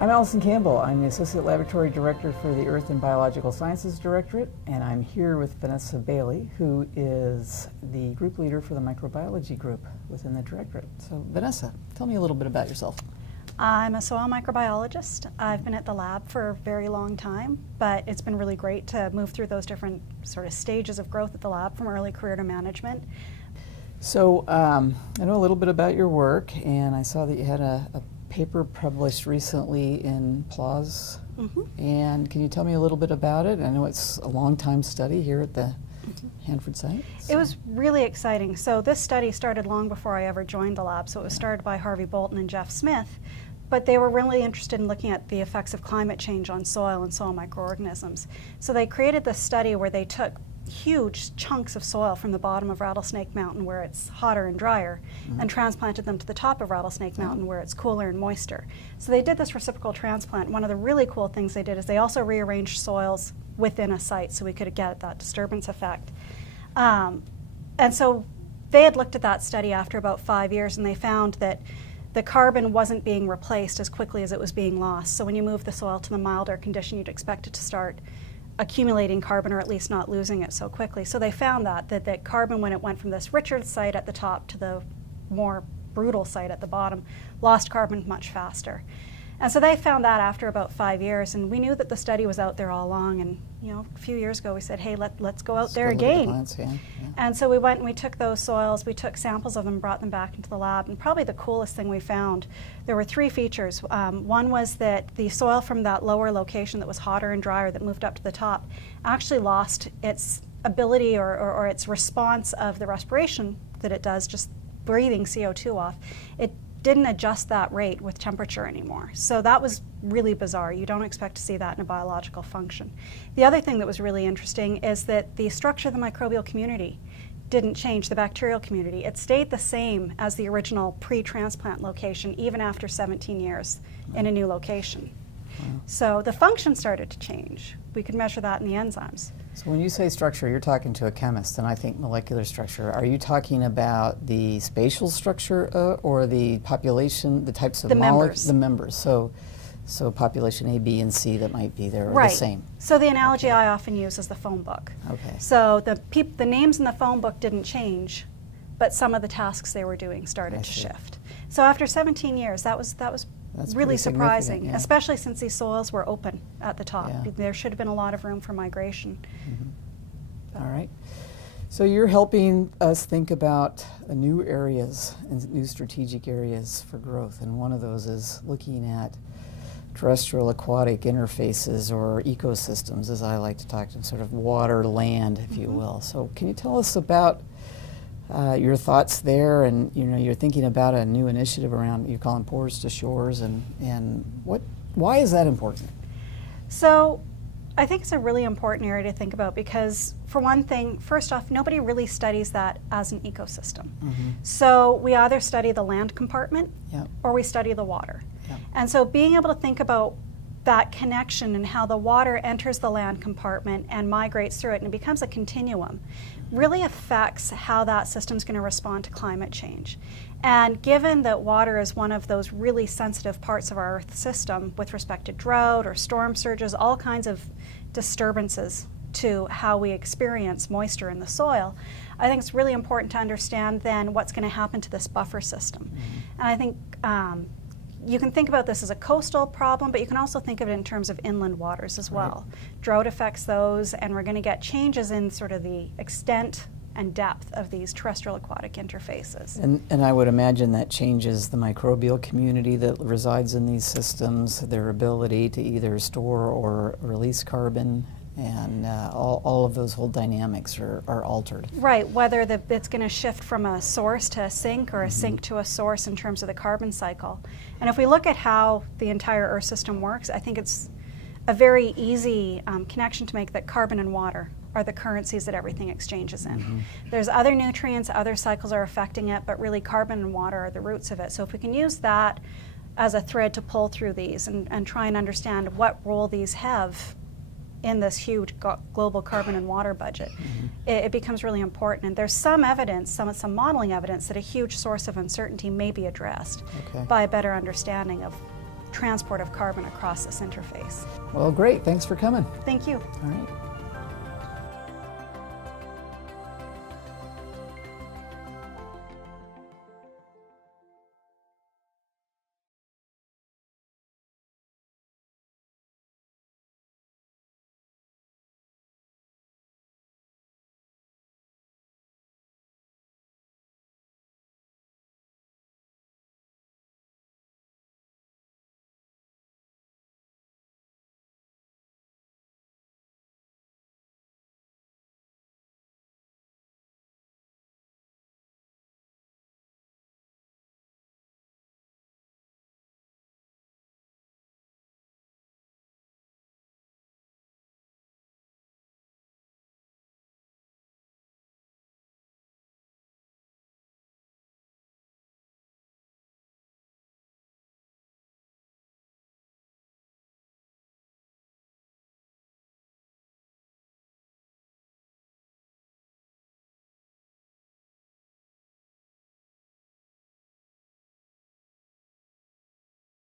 I'm Allison Campbell. I'm the Associate Laboratory Director for the Earth and Biological Sciences Directorate, and I'm here with Vanessa Bailey, who is the Group Leader for the Microbiology Group within the Directorate. So Vanessa, tell me a little bit about yourself. I'm a soil microbiologist. I've been at the lab for a very long time, but it's been really great to move through those different sort of stages of growth at the lab, from early career to management. So I know a little bit about your work, and I saw that you had a paper published recently in PLOS. And can you tell me a little bit about it? I know it's a long-time study here at the Hanford site. It was really exciting. So this study started long before I ever joined the lab. So it was started by Harvey Bolton and Jeff Smith, but they were really interested in looking at the effects of climate change on soil and soil microorganisms. So they created this study where they took huge chunks of soil from the bottom of Rattlesnake Mountain, where it's hotter and drier, and transplanted them to the top of Rattlesnake Mountain, where it's cooler and moister. So they did this reciprocal transplant. One of the really cool things they did is they also rearranged soils within a site so we could get that disturbance effect. And so they had looked at that study after about 5 years, and they found that the carbon wasn't being replaced as quickly as it was being lost. So when you move the soil to the milder condition, you'd expect it to start accumulating carbon, or at least not losing it so quickly. So they found that carbon, when it went from this richer site at the top to the more brutal site at the bottom, lost carbon much faster. And so they found that after about 5 years, and we knew that the study was out there all along. And a few years ago we said, hey, let's go out there again. And so we went and we took those soils, we took samples of them, brought them back into the lab, and probably the coolest thing we found, there were 3 features. One was that the soil from that lower location that was hotter and drier that moved up to the top actually lost its ability or its response of the respiration that it does, just breathing CO2 off. It didn't adjust that rate with temperature anymore. So that was really bizarre. You don't expect to see that in a biological function. The other thing that was really interesting is that the structure of the microbial community didn't change, the bacterial community. It stayed the same as the original pre-transplant location, even after 17 years in a new location. So the function started to change. We could measure that in the enzymes. So when you say structure, you're talking to a chemist, and I think molecular structure. Are you talking about the spatial structure or the population, the types of molecules? The members. So population A, B, and C that might be there are the same. So the analogy I often use is the phone book. So the names in the phone book didn't change, but some of the tasks they were doing started to shift. So after 17 years, that's really surprising, especially since these soils were open at the top. There should have been a lot of room for migration. All right. So you're helping us think about new areas and new strategic areas for growth, and one of those is looking at terrestrial-aquatic interfaces, or ecosystems, as I like to talk to them, sort of water, land, if you will. So can you tell us about your thoughts there, and you're thinking about a new initiative around, you call them pores to shores, and why is that important? So I think it's a really important area to think about because, for one thing, first off, nobody really studies that as an ecosystem. So we either study the land compartment or we study the water. And so being able to think about that connection and how the water enters the land compartment and migrates through it and it becomes a continuum really affects how that system's going to respond to climate change. And given that water is one of those really sensitive parts of our Earth system with respect to drought or storm surges, all kinds of disturbances to how we experience moisture in the soil, I think it's really important to understand then what's going to happen to this buffer system. And I think you can think about this as a coastal problem, but you can also think of it in terms of inland waters as well. Drought affects those, and we're going to get changes in sort of the extent and depth of these terrestrial-aquatic interfaces. And I would imagine that changes the microbial community that resides in these systems, their ability to either store or release carbon, and all of those whole dynamics are altered. Right, whether it's going to shift from a source to a sink or a sink to a source in terms of the carbon cycle. And if we look at how the entire Earth system works, I think it's a very easy connection to make that carbon and water are the currencies that everything exchanges in. There's other nutrients, other cycles are affecting it, but really carbon and water are the roots of it. So if we can use that as a thread to pull through these and try and understand what role these have in this huge global carbon and water budget, it becomes really important. And there's some evidence, some modeling evidence that a huge source of uncertainty may be addressed by a better understanding of transport of carbon across this interface. Well, great. Thanks for coming. Thank you. All right.